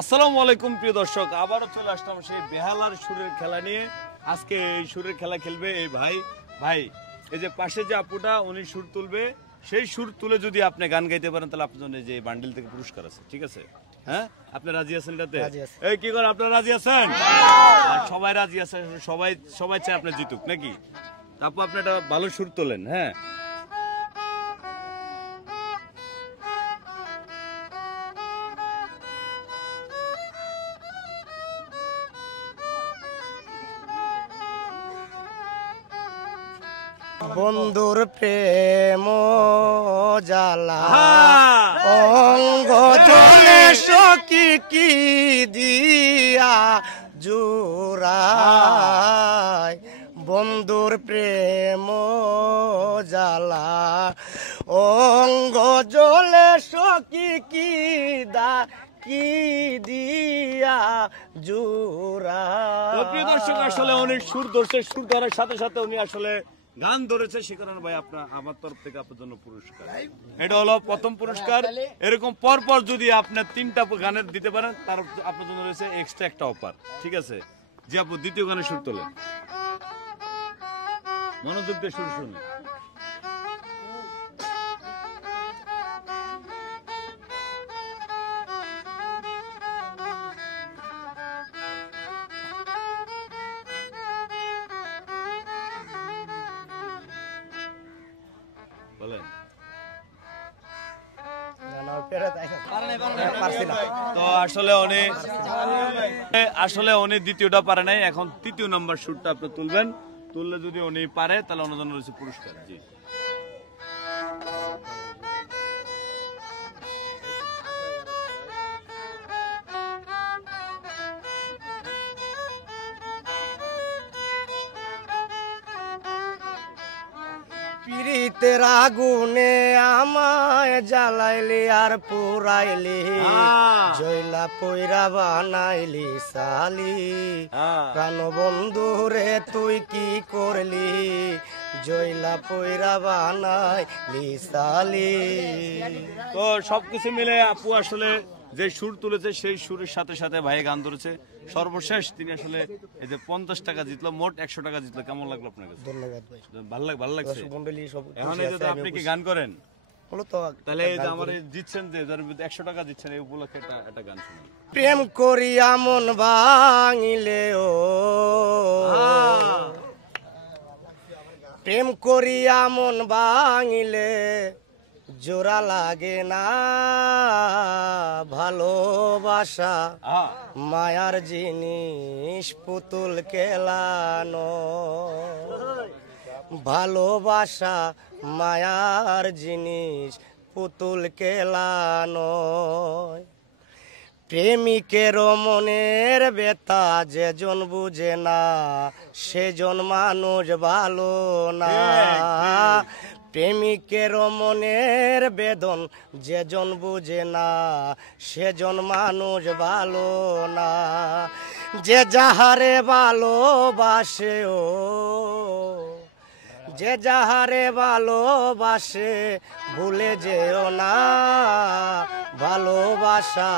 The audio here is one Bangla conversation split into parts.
আসসালামু আলাইকুম প্রিয় দর্শক, আবারও চলে আসলাম সেই বেহালার সুরের খেলা নিয়ে। আজকে এই সুরের খেলা খেলবে এই ভাই। এই যে পাশে যে আপুটা, উনি সুর তুলবে। সেই সুর তুলে যদি আপনি গান গাইতে পারেন তাহলে আপনার জন্য যে বান্ডিল থেকে পুরস্কার আছে, ঠিক আছে? হ্যাঁ, আপনি রাজি আছেন এটাতে? এই কি করে, আপনারা রাজি আছেন? সবাই রাজি আছে, সবাই চায় আপনি জিতুক নাকি? আপু, আপনি একটা ভালো সুর তোলেন। হ্যাঁ, বন্ধুর প্রেম জ্বালা অঙ্গ জলে সখী কি দিয়া জুড়ায়। বন্ধুর প্রেম জ্বালা অঙ্গ জলে সখী কি দিয়া জুড়ায়। প্রিয় দর্শক, আসলে অনেক সুর ধরছে, সুর ধরার সাথে সাথে উনি আসলে গান ধরেছে, সে কারণে ভাই আমার তরফ থেকে আপনার জন্য পুরস্কার। এটা হলো প্রথম পুরস্কার। এরকম পরপর যদি আপনি 3টা গানের দিতে পারেন, তার আপনার জন্য রয়েছে এক্সট্রা একটা অফার, ঠিক আছে? যে আপু দ্বিতীয় গানে সুর তোলেন, মনোযোগ দিয়ে সুর শুনে। তো আসলে উনি দ্বিতীয়টা পারে নাই। এখন তৃতীয় নাম্বার সুরটা আপনি তুলবেন। তুললে যদি উনি পারে তাহলে ওনার জন্য রয়েছে পুরস্কার। জি, পিরিতের আগুনে আমায় জ্বালাইলি আর পুরাইলি, জয়লা পয়রা বানাইলি সালি। প্রাণ বন্ধু রে তুই কি করলি, জয়লা পয়রা বানাইলি সালি। তো সবকিছু মিলে আপু আসলে যে সুর তুলেছে সেই সুরের সাথে সাথে ভাই গান ধরেছে। সর্বশেষ তিনি আসলে এই যে 50 টাকা জিতলো, মোট 100 টাকা জিতলো। কেমন লাগলো আপনার কাছে? ধন্যবাদ ভাই, ভালো লাগছে। এখন এই যে আপনি কি গান করেন? তাহলে এই যে আমার জিতছেন, যে 100 টাকা জিতছেন, এই উপলক্ষে একটা গান শুনুন। প্রেম করিয়া মন ভাঙিলে ও, প্রেম করিয়া মন ভাঙিলে জোড়া লাগে না। ভালোবাসা মায়ার জিনিস, পুতুল খেলানো। ভালোবাসা মায়ার জিনিস, পুতুল খেলানো। প্রেমিকের মনের ব্যথা যেজন বুঝে না, সেজন মানুষ ভালো না। প্রেমিকের মনের বেদন যেজন বুঝে না, সেজন মানুষ ভালো না। যে যাহারে ভালোবাসে ও, যে যাহারে ভালোবাসে ভুলে যেও না। ভালোবাসা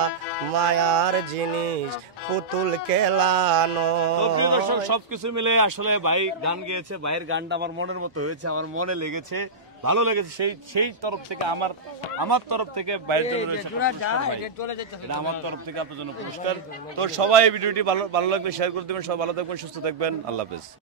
মায়ার জিনিস, পুতুল খেলানো। প্রিয় দর্শক, সবকিছু মিলে আসলে ভাই গান গেয়েছে। ভাইয়ের গানটা আমার মনের মতো হয়েছে, আমার মনে লেগেছে, ভালো লেগেছে। সেই তরফ থেকে আমার তরফ থেকে ভাইয়ের জন্য রয়েছে আমার তরফ থেকে আপনার জন্য পুরস্কার। তো সবাই ভিডিওটি ভালো লাগলে শেয়ার করে দেবেন। সবাই ভালো থাকবেন, সুস্থ থাকবেন। আল্লাহ হাফেজ।